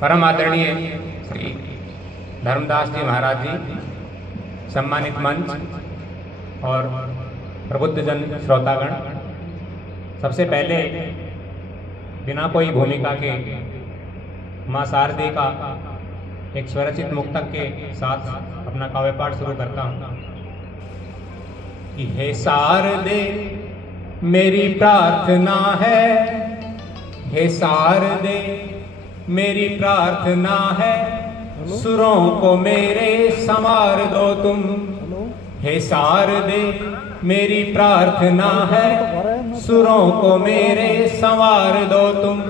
परम आदरणीय श्री धर्मदास जी महाराज जी, सम्मानित मंच और प्रबुद्धजन श्रोतागण, सबसे पहले बिना कोई भूमिका के माँ शारदे का एक स्वरचित मुक्तक के साथ अपना काव्य पाठ शुरू करता हूँ कि हे शारदे मेरी प्रार्थना है, हे शारदे मेरी प्रार्थना है, सुरों को मेरे संवार दो तुम। हे शारदे मेरी प्रार्थना है, सुरों को मेरे संवार दो तुम।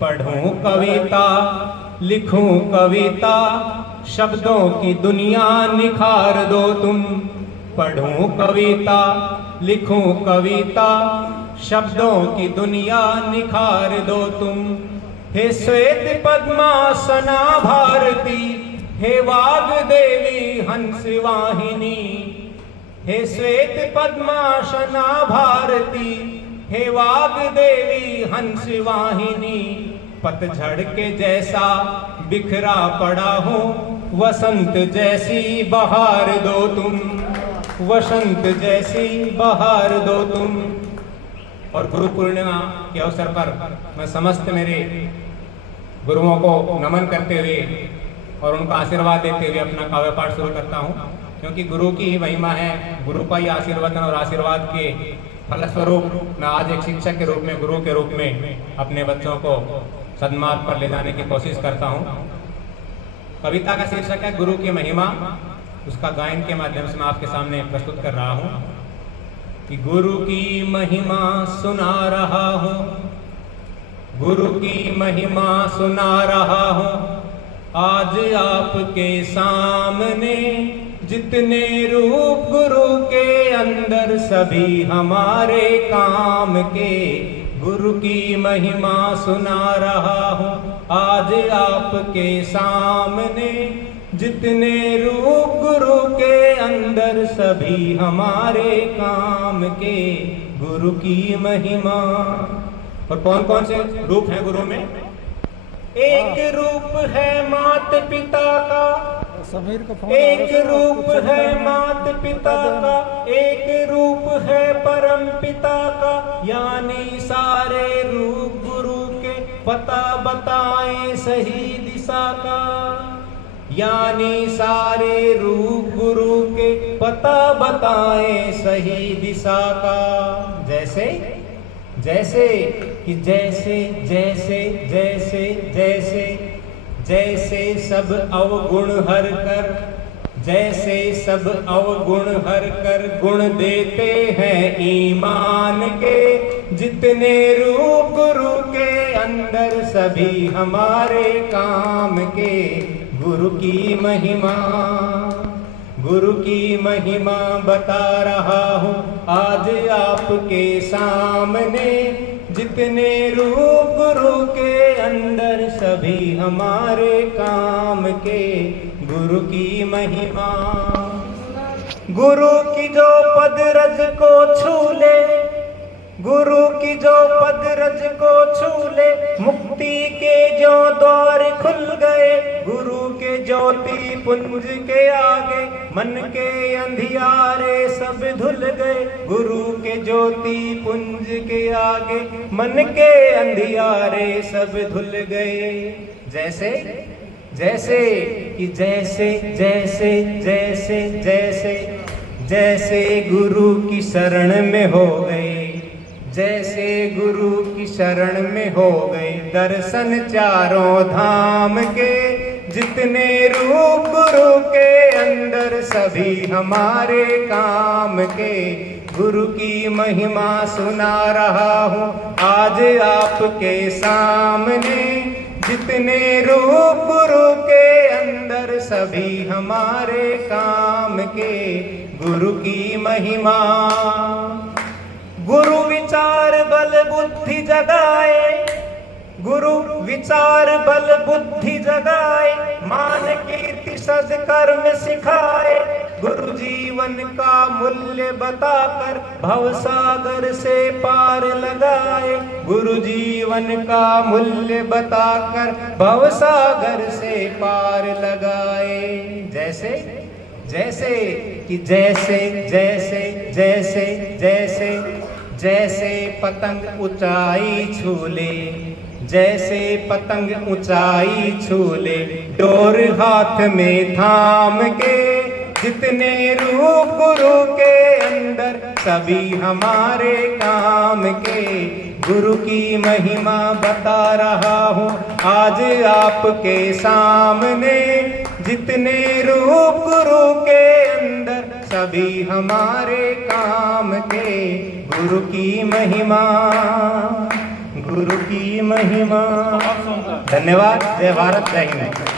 पढ़ूं कविता लिखूं कविता, शब्दों की दुनिया निखार दो तुम। पढ़ूं कविता लिखूं कविता, शब्दों की दुनिया निखार दो तुम। हे श्वेत पद्मासना भारती, हे वाग्देवी हंस वाहिनी। हे श्वेत पद्मासना भारती, हे वाग्देवी हंस वाहिनी। पतझड़ के जैसा बिखरा पड़ा हूँ, वसंत जैसी बहार दो तुम। वसंत जैसी बहार दो तुम। और गुरु पूर्णिमा के अवसर पर मैं समस्त मेरे गुरुओं को नमन करते हुए और उनका आशीर्वाद देते हुए अपना काव्य पाठ शुरू करता हूँ, क्योंकि गुरु की ही महिमा है, गुरु का ही आशीर्वचन और आशीर्वाद के फलस्वरूप मैं आज एक शिक्षक के रूप में, गुरु के रूप में अपने बच्चों को सन्मार्ग पर ले जाने की कोशिश करता हूँ। कविता का शीर्षक है गुरु की महिमा। उसका गायन के माध्यम से मैं आपके सामने प्रस्तुत कर रहा हूँ कि गुरु की महिमा सुना रहा हूँ, गुरु की महिमा सुना रहा हूँ। आज आपके सामने जितने रूप गुरु के अंदर, सभी हमारे काम के। गुरु की महिमा सुना रहा हूँ, आज आपके सामने जितने रूप गुरु के अंदर, सभी हमारे काम के। गुरु की महिमा। और कौन कौन से रूप हैं गुरु में? एक रूप है मात पिता का, एक रूप है मात पिता का, एक रूप है परम पिता का। यानी सारे रूप गुरु के पता बताएं सही दिशा का। यानी सारे रूप गुरु के पता बताएं सही दिशा का। जैसे जैसे कि जैसे जैसे जैसे जैसे जैसे सब अवगुण हर कर, जैसे सब अवगुण हर कर गुण देते हैं ईमान के। जितने रूप गुरु के अंदर, सभी हमारे काम के। गुरु की महिमा, गुरु की महिमा बता रहा हूँ आज आपके सामने। जितने रूप गुरु के अंदर, सभी हमारे काम के। गुरु की महिमा। गुरु की जो पद रज को छू ले, गुरु की जो पद रज को छू ले, मुक्ति के जो द्वार खुल गए। गुरु के ज्योति पुंज के आगे, मन के अंधियारे सब धुल गए। गुरु के ज्योति पुंज के आगे, मन के अंधियारे सब धुल गए। जैसे जैसे कि जैसे जैसे जैसे जैसे जैसे गुरु की शरण में हो गए, जैसे गुरु की शरण में हो गए दर्शन चारों धाम के। जितने रूप गुरु के अंदर, सभी हमारे काम के। गुरु की महिमा सुना रहा हूँ आज आपके सामने। जितने रूप गुरु के अंदर, सभी हमारे काम के। गुरु की महिमा। गुरु विचार बल बुद्धि जगाए, गुरु विचार बल बुद्धि जगाए। मान कीर्ति सद कर्म सिखाए, गुरु जीवन का मूल्य बताकर भवसागर से पार लगाए। गुरु जीवन का मूल्य बताकर भवसागर से पार लगाए। जैसे जैसे कि जैसे जैसे जैसे जैसे जैसे पतंग ऊंचाई छूले, जैसे पतंग ऊंचाई छूले, डोर हाथ में थाम के, जितने रूप गुरु के अंदर सभी हमारे काम के। गुरु की महिमा बता रहा हूँ आज आपके सामने, जितने रूप गुरु के अंदर सभी हमारे काम के। गुरु की महिमा, गुरु की महिमा। धन्यवाद। जय भारत, जय हिंद।